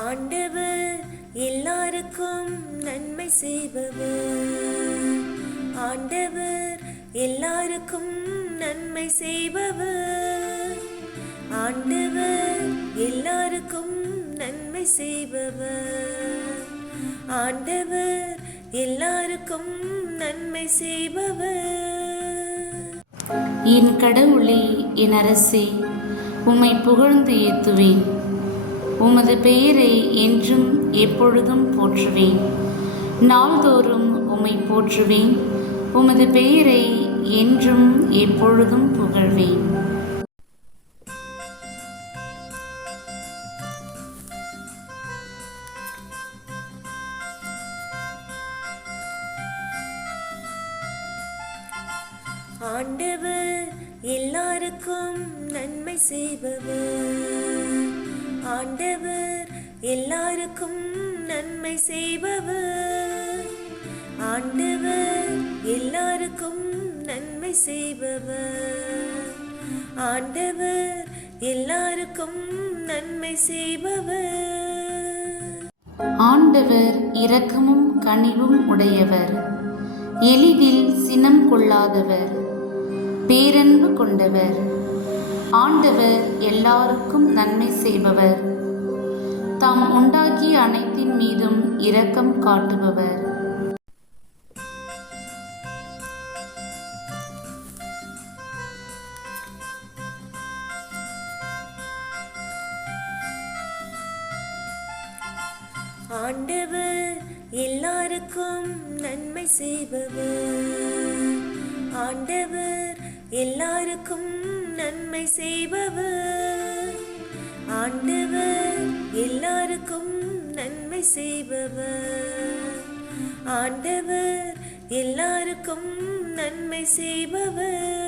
ஆண்டவர் எல்லாருக்கும் நன்மை செய்பவர். ஆண்டவர் எல்லாருக்கும் நன்மை செய்பவர். ஆண்டவர் எல்லாருக்கும் நன்மை செய்பவர். ஆண்டவர் எல்லாருக்கும் நன்மை செய்பவர். என் கடவுளே, என் அரசே, உம்மை புகழ்ந்து ஏத்துவேன். உமது பெயரை என்றும் எப்பொழுதும் போற்றுவேன். நாள்தோறும் உம்மை போற்றுவேன். உமது பெயரை என்றும் எப்பொழுதும் புகழ்வேன். ஆண்டவர் எல்லாருக்கும் நன்மை செய்பவர். ஆண்டவர் எல்லாருக்கும் நன்மை செய்பவர். ஆண்டவர் எல்லாருக்கும் நன்மை செய்பவர். ஆண்டவர் எல்லாருக்கும் நன்மை செய்பவர். ஆண்டவர் இரக்கமும் கனிவும் உடையவர், எளிதில் சினம் கொள்ளாதவர், பேரன்பு கொண்டவர். ஆண்டவர் எல்லாருக்கும் நன்மை செய்பவர், தாம் உண்டாக்கிய அனைத்தின் மீதும் இரக்கம் காட்டுபவர். ஆண்டவர் எல்லாருக்கும் நன்மை செய்பவர். ஆண்டவர் எல்லாருக்கும் நன்மை செய்பவர். ஆண்டவர் எல்லாருக்கும் நன்மை செய்பவர். ஆண்டவர் எல்லாருக்கும் நன்மை செய்பவர்.